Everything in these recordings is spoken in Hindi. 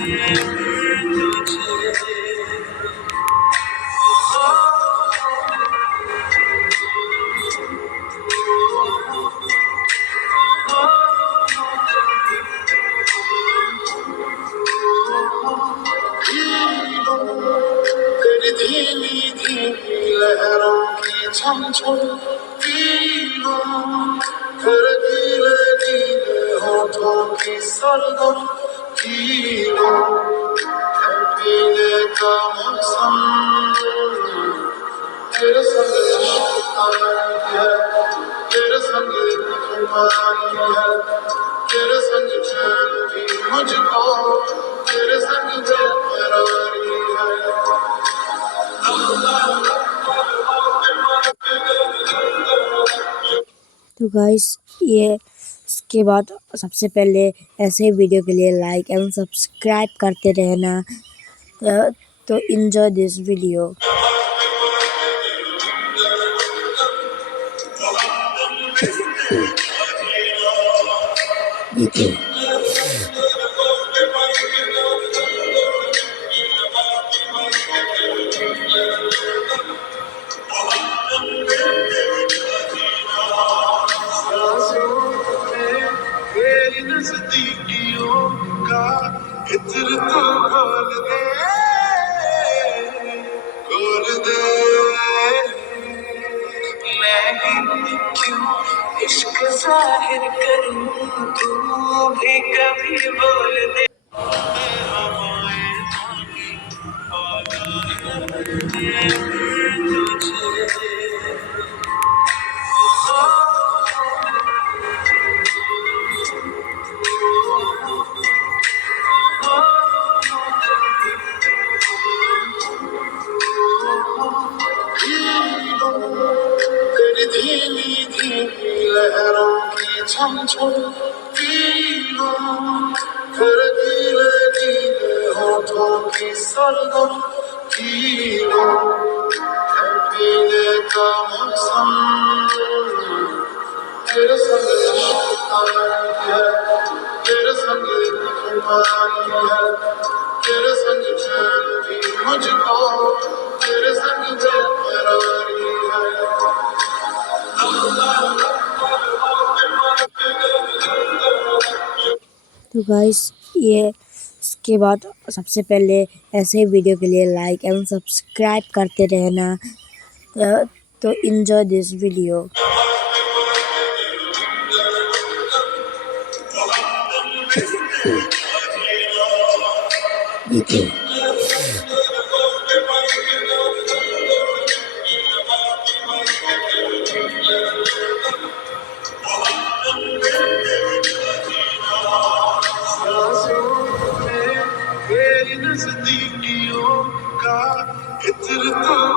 तेरी धीमी धीमी लहरों की छमछम पीलूं, फिर गीले गीले होठों की सरगम पीलूं, पीने का मौसम तेरे संग इश्क आई है, तेरे संग खुमारी है, तेरे संग चैन भी मुझको, तेरे संग बेकरारी है। तो गाइस ये इसके बाद सबसे पहले ऐसे ही वीडियो के लिए लाइक एवं सब्सक्राइब करते रहना। तो एंजॉय दिस वीडियो। मेरी नजदीकियों का इत्र तो खोल दे मैं ही क्यों इश्क जाहिर करूं, तू भी कभी बोल दे। तेरी धीमी धीमी लहरों की छमछम पीलूं, फिर गीले गीले होठों की सरगम पीलूं, पीने का मौसम तेरे संग इश्क आई है, तेरे संग खुमारी है, तेरे संग चैन भी मुझको, तेरे संग बेकरारी है। तो गाइस ये इसके बाद सबसे पहले ऐसे ही वीडियो के लिए लाइक एवं सब्सक्राइब करते रहना। तो एंजॉय दिस वीडियो। मेरी नजदीकियों का इत्र तो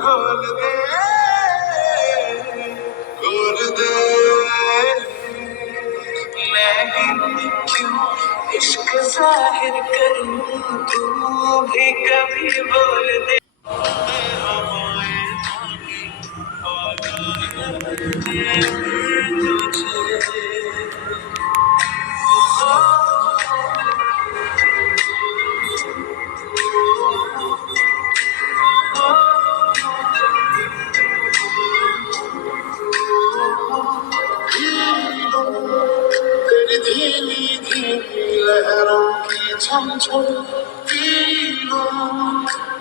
खोल दे मैं ही क्यों इश्क जाहिर करूं, तू भी कभी बोल दे। तेरी धीमी धीमी लहरों की छमछम पीलूं,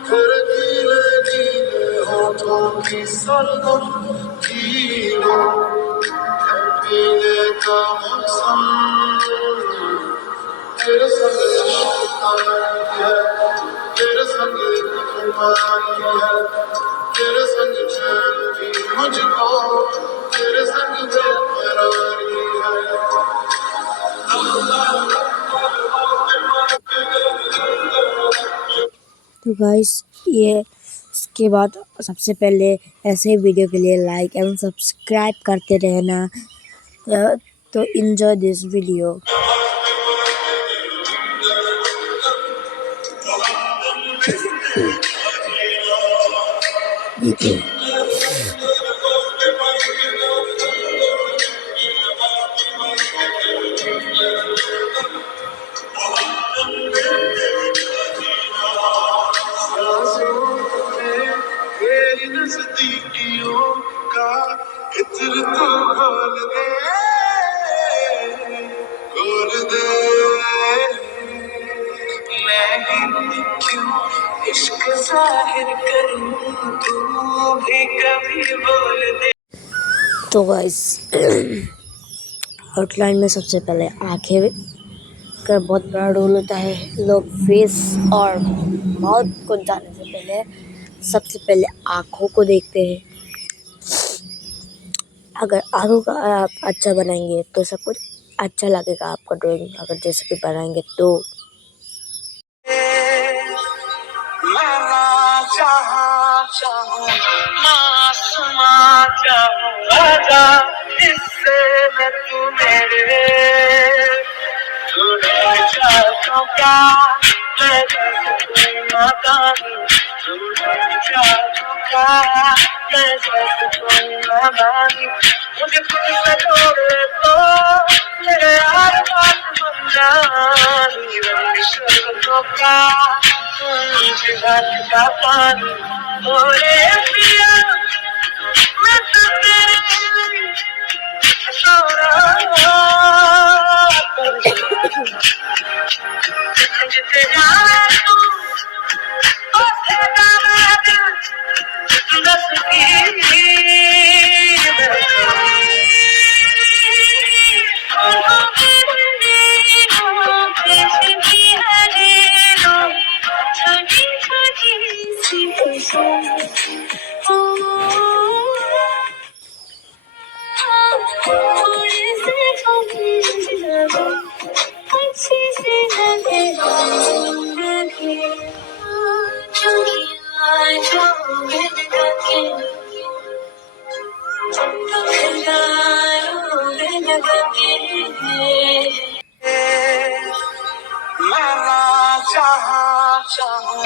फिर गीले गीले होठों की सरगम पीलूं, पीने का मौसम तेरे संग इश्क आई है, तेरे संग खुमारी है, तेरे संग चैन भी मुझको, तेरे संग बेकरारी है। तो गाइस ये इसके बाद सबसे पहले ऐसे ही वीडियो के लिए लाइक एवं सब्सक्राइब करते रहना। तो एंजॉय दिस वीडियो। नजदीकियों का इत्र तो खोल दे मैं ही क्यों इश्क जाहिर करूं तू भी कभी बोल दे। तो गाइस आउटलाइन में सबसे पहले आंखें का बहुत बड़ा रोल होता है। लोग फेस और माउथ को जाने से पहले सबसे पहले आँखों को देखते हैं। अगर आँखों का आप अच्छा बनाएंगे तो सब कुछ अच्छा लगेगा आपका ड्राइंग। अगर जैसे भी बनाएंगे तो इससे मैं तू मेरे क्या मैं कोई नादानी क्या मैं कोई नादानी मुझे खुद से जोड़े तो मेरे यार बात बन जानी रंग शर्तों का जिगर का पानी ओरे पिया मैं तो तेरे सो रहा जिते जाए तू उसे जाना दिल दस की चाहूं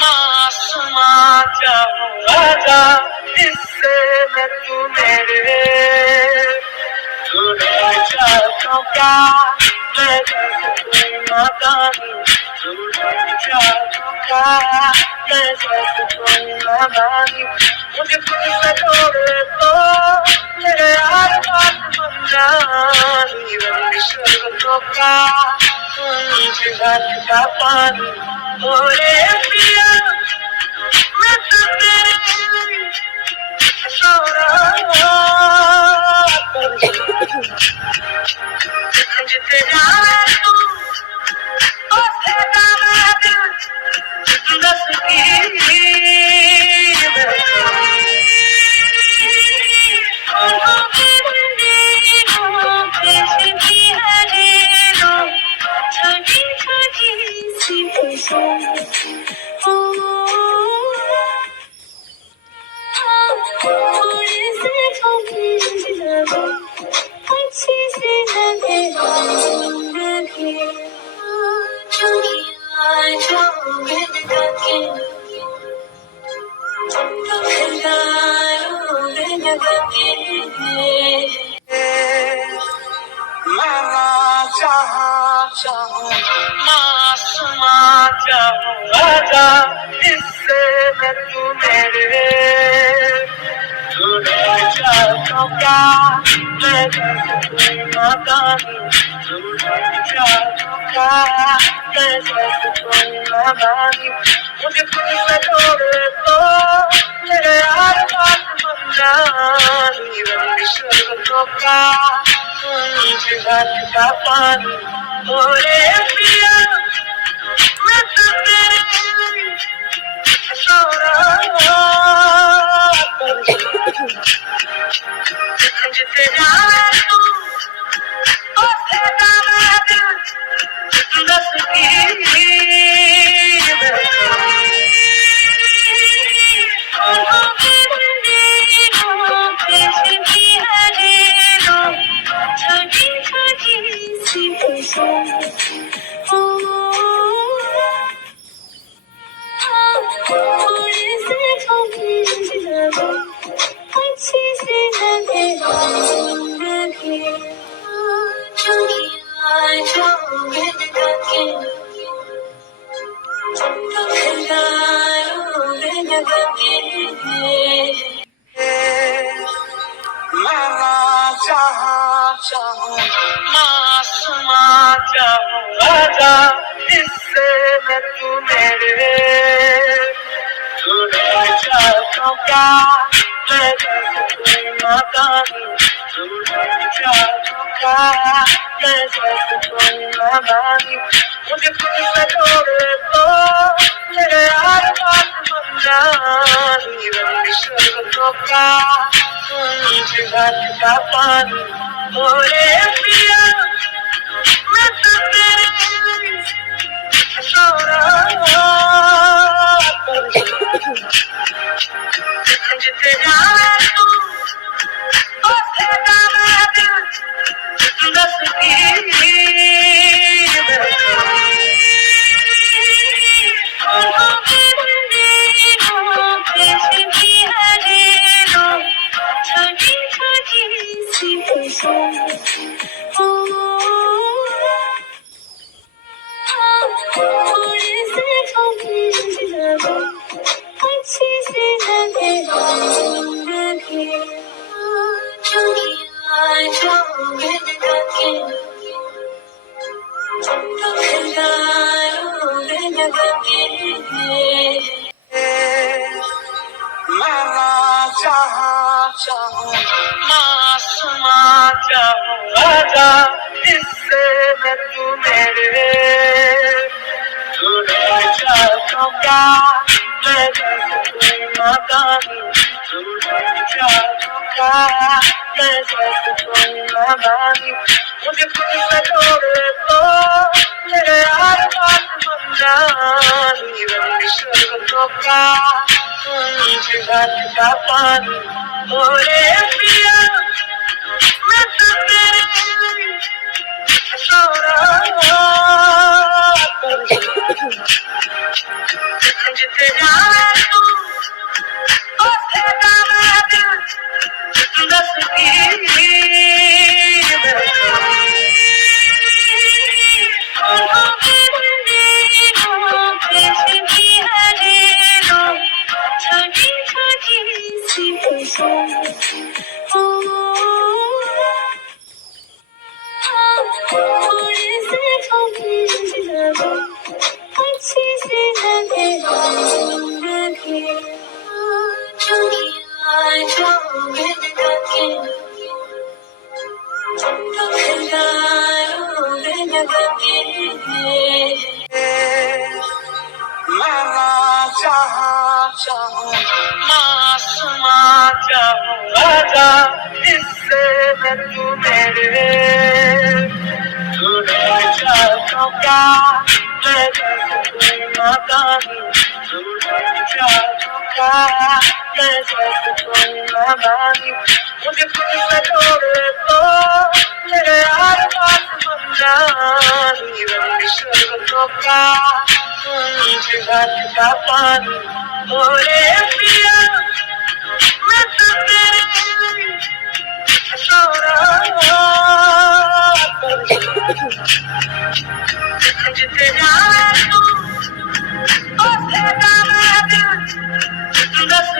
मासूमा चाहूं आजा इससे मैं तू मेरे चाहूं क्या मैं कोई नादानी चाहूं क्या मैं कोई नादानी मुझे खुद से जोड़े तो मेरे यार बात बन जानी रंग शर्तों का जिगर का पानी ओरे पिया मैं तो तेरे सो रहा जिते जाए तू उसे जाना दिल दस की चाहूं मासूमा चाहूं आजा इससे मैं तू मेरे चाहूं क्या मैं कोई नादानी चाहूं क्या मैं कोई नादानी मुझे खुद से जोड़े तो मेरे यार बात बन जानी रंग शर्तों का जिगर का पानी ओरे पिया मैं तो तेरे सो रहा जिते जाए तू उसे जाना दिल दस की चाहूं ना आसमां चाहूं आजा इससे मैं तू मेरे तुझे चाहूं क्या मैं जैसे कोई नादानी तुझे चाहूं क्या मैं जैसे कोई नादानी मुझे खुद से जोड़े तो मेरे यार बात बन जानी रंग शर्तों का घाट का पानी ओरे पिया मैं तो तेरे सो रहा जिते जाए तू उसे जाना दिल दस चाहूं ना आसमां चाहूं आजा इससे मैं तू मेरे तुझे चाहूं क्या मैं जैसे कोई नादानी तुझे चाहूं क्या मैं जैसे कोई नादानी मुझे खुद से जोड़े तो मेरे यार बात बन जानी रंग शर्तों का घाट का पानी ओरे पिया मैं तो तेरे सो रहा जिते जाए तू उसे जाना दिल दस चाहूं ना आसमां चाहूं आजा इससे मैं तू मेरे तुझे चाहूं क्या मैं जैसे कोई नादानी तुझे चाहूं क्या मैं जैसे कोई नादानी मुझे खुद से जोड़े तो मेरे यार बात बन जानी रंग शर्तों का घाट का पानी ओरे पिया मैं तो तेरे सो रहा जिते जाए तू उसे जाना दिल दस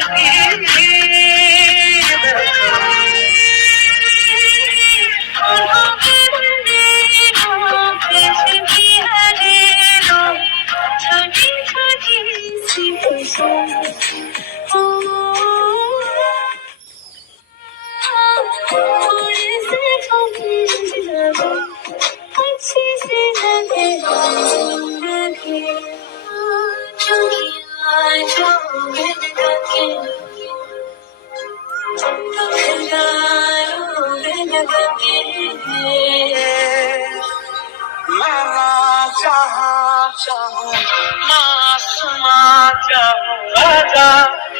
चाहूं ना आसमां चाहूं आजा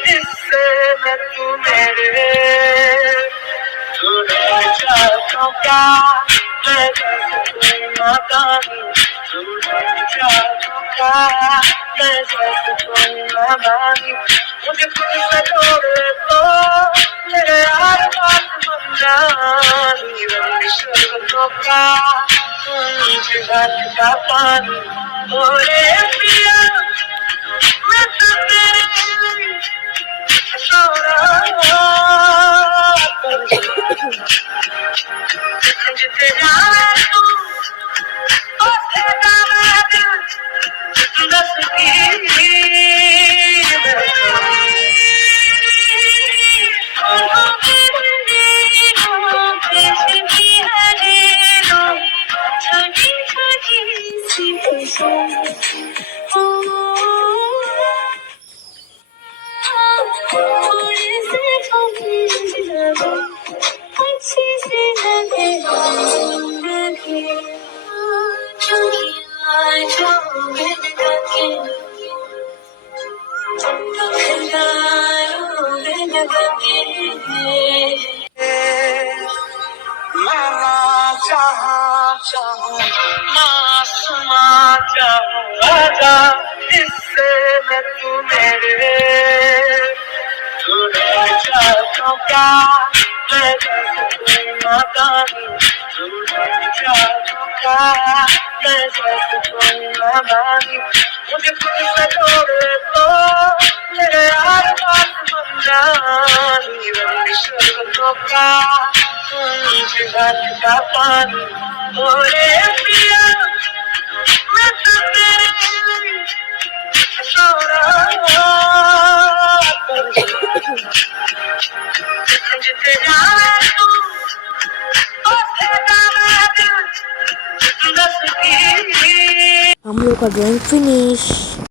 इससे मैं तू मेरे तुझे चाहूं क्या मैं जैसे कोई नादानी तुझे चाहूं क्या मैं जैसे कोई नादानी मुझे खुद से जोड़े तो मेरे यार बात बन जानी रंग शर्तों का घाट का पानी ओरे पिया मैं तो तेरे सो रहा जिते जावे तू उथे जावे दिल दस की छोटी छोटी सी खुशियाँ थोड़े से कभी लगो अच्छी सी लगे जिंदगी चुनिया जो बिन के खिलाओ बिन के मैं ना चाहूँ मासूमा चाहूँ आजा इससे मैं तू मेरे तूने चाहूँ क्या मैं जैसे कोई नादानी तूने चाहूँ क्या मैं जैसे कोई नादानी मुझे खुद से जोड़े तो मेरे यार बात बन जानी रंग शर्तों का मुझे हाथ का पानी ओरे पिया मैं तो तेरे लिए सो रहा जिते जावे तू उथे जावे दिल दस की हम लोग का गेम फिनिश।